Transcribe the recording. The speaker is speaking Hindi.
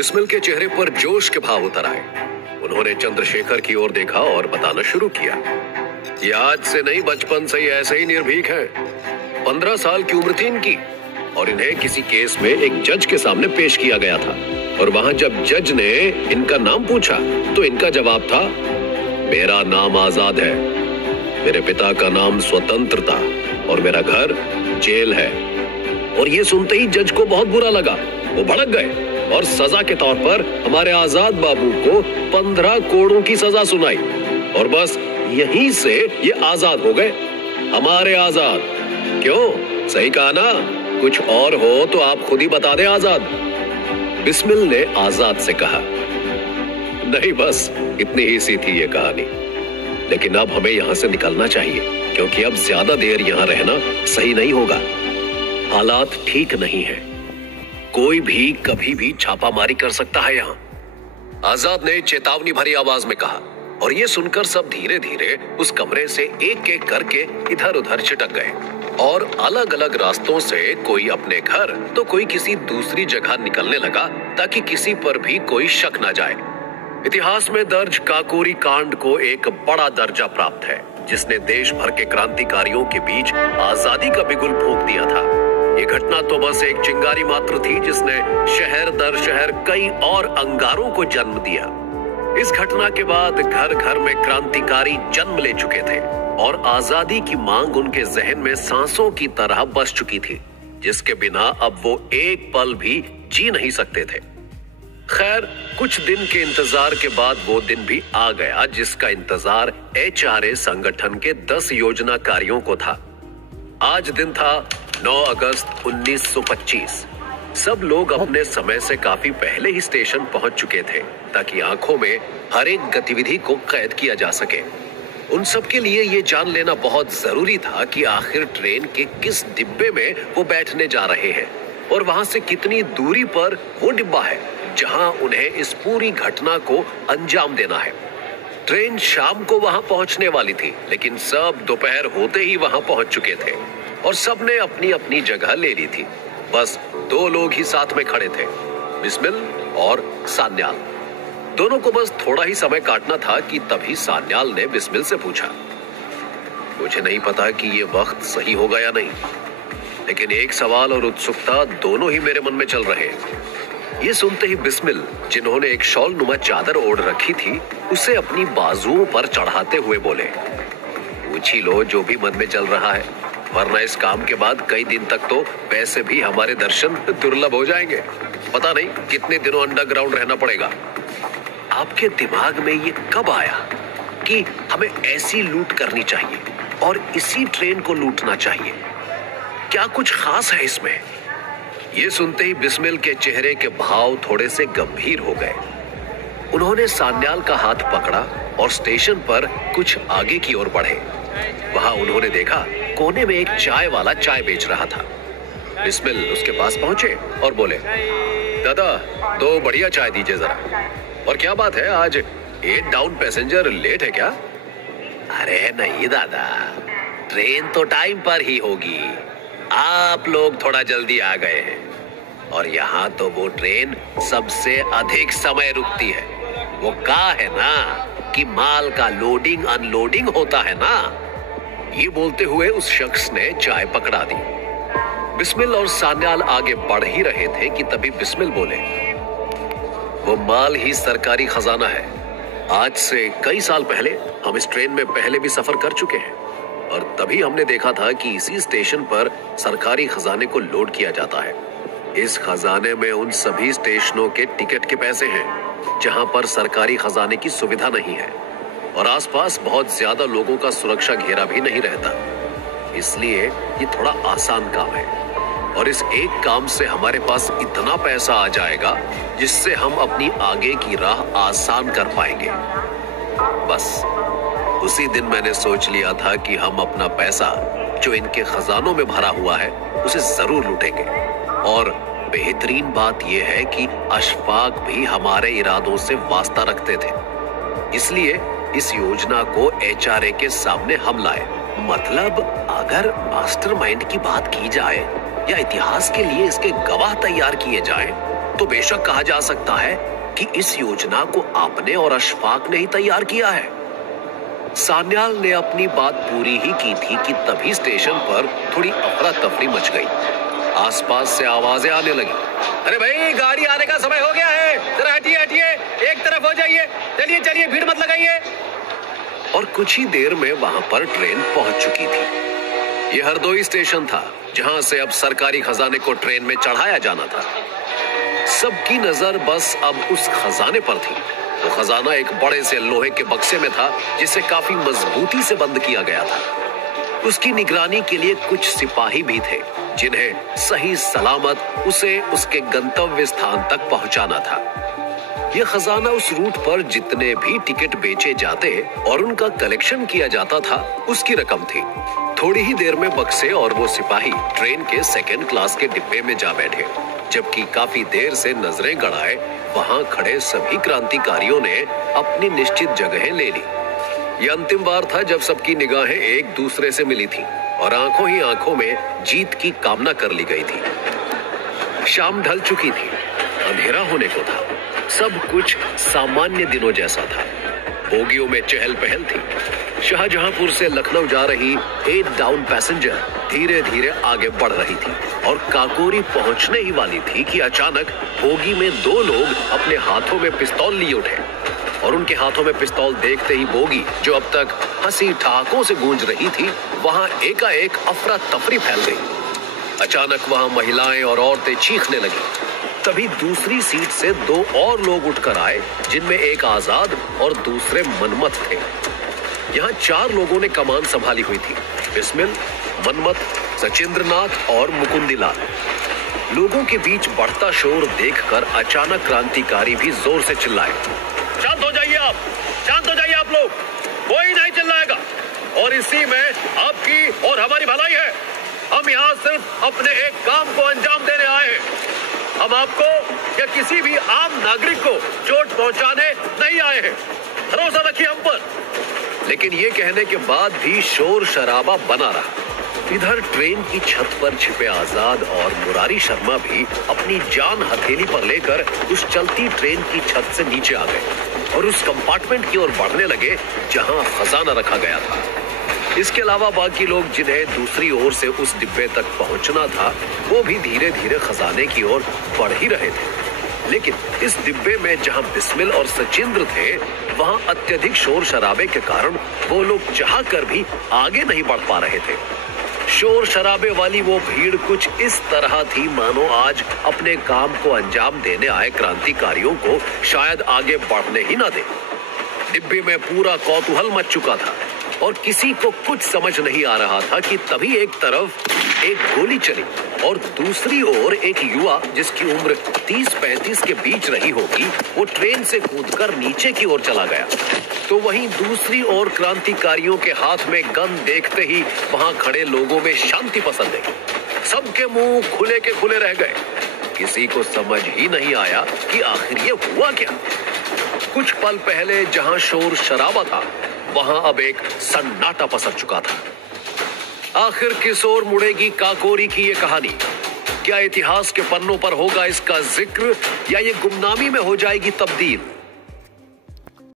बिस्मिल के चेहरे पर जोश के भाव उतर आए। उन्होंने चंद्रशेखर की ओर देखा और बताना शुरू किया, ये आज से नहीं, बचपन से ही ऐसे ही निर्भीक है। 15 साल की उम्र थी इनकी और इन्हें किसी केस में एक जज के सामने पेश किया गया था। और वहां जब जज ने इनका नाम पूछा तो इनका जवाब था, मेरा नाम आजाद है, मेरे पिता का नाम स्वतंत्रता और मेरा घर जेल है। और ये सुनते ही जज को बहुत बुरा लगा। वो भड़क गए और सजा के तौर पर हमारे आजाद बाबू को 15 कोड़ों की सजा सुनाई। और बस यहीं से ये आजाद हो गए, हमारे आजाद। क्यों, सही कहा ना? कुछ और हो तो आप खुद ही बता दें आजाद। बिस्मिल ने आजाद से कहा, नहीं बस इतनी ही सी थी ये कहानी, लेकिन अब हमें यहां से निकलना चाहिए क्योंकि अब ज्यादा देर यहां रहना सही नहीं होगा। हालात ठीक नहीं है, कोई भी कभी भी छापामारी कर सकता है यहां, आजाद ने चेतावनी भरी आवाज में कहा। और ये सुनकर सब धीरे धीरे उस कमरे से एक एक करके इधर उधर छिटक गए और अलग अलग रास्तों से कोई अपने घर तो कोई किसी दूसरी जगह निकलने लगा ताकि किसी पर भी कोई शक न जाए। इतिहास में दर्ज काकोरी कांड को एक बड़ा दर्जा प्राप्त है, जिसने देश भर के क्रांतिकारियों के बीच आजादी का बिगुल फूंक दिया था। ये घटना तो बस एक चिंगारी मात्र थी जिसने शहर दर शहर कई और अंगारों को जन्म दिया। इस घटना के बाद घर घर में क्रांतिकारी जन्म ले चुके थे और आजादी की मांग उनके जहन में सांसों की तरह बस चुकी थी, जिसके बिना अब वो एक पल भी जी नहीं सकते थे। खैर, कुछ दिन के इंतजार के बाद वो दिन भी आ गया जिसका इंतजार HRA संगठन के 10 योजनाकारियों को था। आज दिन था 9 अगस्त 1925। सब लोग अपने समय से काफी पहले ही स्टेशन पहुंच चुके थे ताकि आंखों में हर एक गतिविधि को कैद किया जा सके। उन सब के लिए ये जान लेना बहुत जरूरी था कि आखिर ट्रेन के किस डिब्बे में वो बैठने जा रहे हैं और वहां से कितनी दूरी पर वो डिब्बा है जहां उन्हें इस पूरी घटना को अंजाम देना है। ट्रेन शाम को वहां पहुंचने वाली थी, लेकिन सब दोपहर होते ही वहां पहुंच चुके थे और सबने अपनी अपनी जगह ले ली थी। बस 2 लोग ही साथ में खड़े थे, बिस्मिल और सान्याल। दोनों को बस थोड़ा ही समय काटना था कि तभी सान्याल ने बिस्मिल से पूछा, मुझे नहीं पता कि ये वक्त सही होगा या नहीं, लेकिन एक सवाल और उत्सुकता दोनों ही मेरे मन में चल रहे हैं। ये सुनते ही बिस्मिल, जिन्होंने एक शॉल नुमा चादर ओढ़ रखी थी, उसे अपनी बाजुओं पर चढ़ाते हुए बोले, पूछ ही लो जो भी मन में चल रहा है, वरना इस काम के बाद कई दिन तक तो वैसे भी हमारे दर्शन दुर्लभ हो जाएंगे। पता नहीं कितने दिनों अंडरग्राउंड रहना पड़ेगा। आपके दिमाग में ये कब आया कि हमें ऐसी लूट करनी चाहिए और इसी ट्रेन को लूटना चाहिए? क्या कुछ खास है इसमें? ये सुनते ही बिस्मिल के चेहरे के भाव थोड़े से गंभीर हो गए। उन्होंने सान्याल का हाथ पकड़ा और स्टेशन पर कुछ आगे की ओर बढ़े। वहां उन्होंने देखा कोने में एक चाय वाला चाय बेच रहा था। बिस्मिल उसके पास पहुंचे और बोले, दादा 2 बढ़िया चाय दीजिए जरा। और क्या बात है, आज 8 डाउन पैसेंजर लेट है क्या? अरे नहीं दादा, ट्रेन तो टाइम पर ही होगी, आप लोग थोड़ा जल्दी आ गए हैं। और यहाँ तो वो ट्रेन सबसे अधिक समय रुकती है। वो कहा है ना कि माल का लोडिंग अनलोडिंग होता है ना। ये बोलते हुए उस शख्स ने चाय पकड़ा दी। बिस्मिल और सान्याल आगे बढ़ ही रहे थे कि तभी बिस्मिल बोले, वो माल ही सरकारी खजाना है। आज से कई साल पहले हम इस ट्रेन में पहले भी सफर कर चुके हैं और तभी हमने देखा था कि इसी स्टेशन पर सरकारी खजाने को लोड किया जाता है। इस खजाने में उन सभी स्टेशनों के टिकट के पैसे हैं जहां पर सरकारी खजाने की सुविधा नहीं है और आसपास बहुत ज्यादा लोगों का सुरक्षा घेरा भी नहीं रहता। इसलिए ये थोड़ा आसान काम है और इस एक काम से हमारे पास इतना पैसा आ जाएगा जिससे हम अपनी आगे की राह आसान कर पाएंगे। बस उसी दिन मैंने सोच लिया था कि हम अपना पैसा जो इनके खजानों में भरा हुआ है उसे जरूर लूटेंगे। और बेहतरीन बात यह है कि अशफाक भी हमारे इरादों से वास्ता रखते थे, इसलिए इस योजना को HRA के सामने हम लाए। मतलब अगर मास्टरमाइंड की बात की जाए या इतिहास के लिए इसके गवाह तैयार किए जाएं, तो बेशक कहा जा सकता है कि इस योजना को आपने और अशफाक ने ही तैयार किया है। सान्याल ने अपनी बात पूरी ही की थी कि तभी स्टेशन पर थोड़ी अफरा तफरी मच गई। आसपास से आवाजें आने लगी। अरे भाई, गाड़ी आने का समय हो गया है, जरा हटिए हटिए, एक तरफ हो जाइए, चलिए चलिए, भीड़ मत लगाइए। और कुछ ही देर में वहां पर ट्रेन पहुंच चुकी थी। यह हरदोई स्टेशन था, जहां से अब सरकारी खजाने को ट्रेन में चढ़ाया जाना था। सबकी नजर बस अब उस खजाने पर थी। वो खजाना एक बड़े से लोहे के बक्से में था, जिसे काफी मजबूती से बंद किया गया था। उसकी निगरानी के लिए कुछ सिपाही भी थे, जिन्हें सही सलामत उसे उसके गंतव्य स्थान तक पहुंचाना था। यह खजाना उस रूट पर जितने भी टिकट बेचे जाते और उनका कलेक्शन किया जाता था, उसकी रकम थी। थोड़ी ही देर में बक्से और वो सिपाही ट्रेन के सेकंड क्लास के डिब्बे में जा बैठे, जबकि काफी देर से नजरें गड़ाए वहां खड़े सभी क्रांतिकारियों ने अपनी निश्चित जगहें ले ली। यह अंतिम बार था जब सबकी निगाहें एक दूसरे से मिली थी और आंखों ही आंखों में जीत की कामना कर ली गई थी। शाम ढल चुकी थी, अंधेरा होने को था। सब कुछ सामान्य दिनों जैसा था। बोगियों में चहल पहल थी। शाहजहांपुर से लखनऊ जा रही 8 डाउन पैसेंजर धीरे धीरे आगे बढ़ रही थी और काकोरी पहुंचने ही वाली थी कि अचानक बोगी में 2 लोग अपने हाथों में पिस्तौल लिए उठे और उनके हाथों में पिस्तौल देखते ही बोगी, जो अब तक हंसी ठहाकों से गूंज रही थी, वहां एकाएक अफरा तफरी फैल गई। अचानक वहां महिलाएं और औरतें चीखने लगी। तभी दूसरी सीट से 2 और लोग उठकर आए, जिनमें एक आजाद और दूसरे मनमत थे। यहाँ 4 लोगों ने कमान संभाली हुई थी, बिस्मिल, मनमत, सचिंद्रनाथ और मुकुंदीलाल। लोगों के बीच बढ़ता शोर देखकर अचानक क्रांतिकारी भी जोर से चिल्लाए, शांत हो जाइए आप, शांत हो जाइए आप लोग, कोई नहीं चिल्लाएगा और इसी में आपकी और हमारी भलाई है। हम यहाँ सिर्फ अपने एक काम को अंजाम देने आए हैं। हम आपको या किसी भी आम नागरिक को चोट पहुंचाने नहीं आए हैं, भरोसा रखिए हम पर। लेकिन ये कहने के बाद भी शोर शराबा बना रहा। इधर ट्रेन की छत पर छिपे आजाद और मुरारी शर्मा भी अपनी जान हथेली पर लेकर उस चलती ट्रेन की छत से नीचे आ गए और उस कंपार्टमेंट की ओर बढ़ने लगे जहां खजाना रखा गया था। इसके अलावा बाकी लोग, जिन्हें दूसरी ओर से उस डिब्बे तक पहुंचना था, वो भी धीरे धीरे खजाने की ओर बढ़ ही रहे थे। लेकिन इस डिब्बे में जहां बिस्मिल और सचिंद्र थे, वहां अत्यधिक शोर शराबे के कारण वो लोग चाह कर भी आगे नहीं बढ़ पा रहे थे। शोर शराबे वाली वो भीड़ कुछ इस तरह थी मानो आज अपने काम को अंजाम देने आए क्रांतिकारियों को शायद आगे बढ़ने ही ना दे। डिब्बे में पूरा कौतूहल मच चुका था और किसी को कुछ समझ नहीं आ रहा था कि तभी एक तरफ एक गोली चली और दूसरी ओर एक युवा, जिसकी उम्र 30-35 के बीच रही होगी, वो ट्रेन से कूदकर नीचे की ओर चला गया। तो वहीं दूसरी ओर क्रांतिकारियों के हाथ में गन देखते ही वहां खड़े लोगों में शांति पसंद है। सबके मुंह खुले के खुले रह गए। किसी को समझ ही नहीं आया कि आखिर ये हुआ क्या। कुछ पल पहले जहां शोर शराबा था, वहां अब एक सन्नाटा पसर चुका था। आखिर किस ओर मुड़ेगी काकोरी की ये कहानी? क्या इतिहास के पन्नों पर होगा इसका जिक्र या ये गुमनामी में हो जाएगी तब्दील?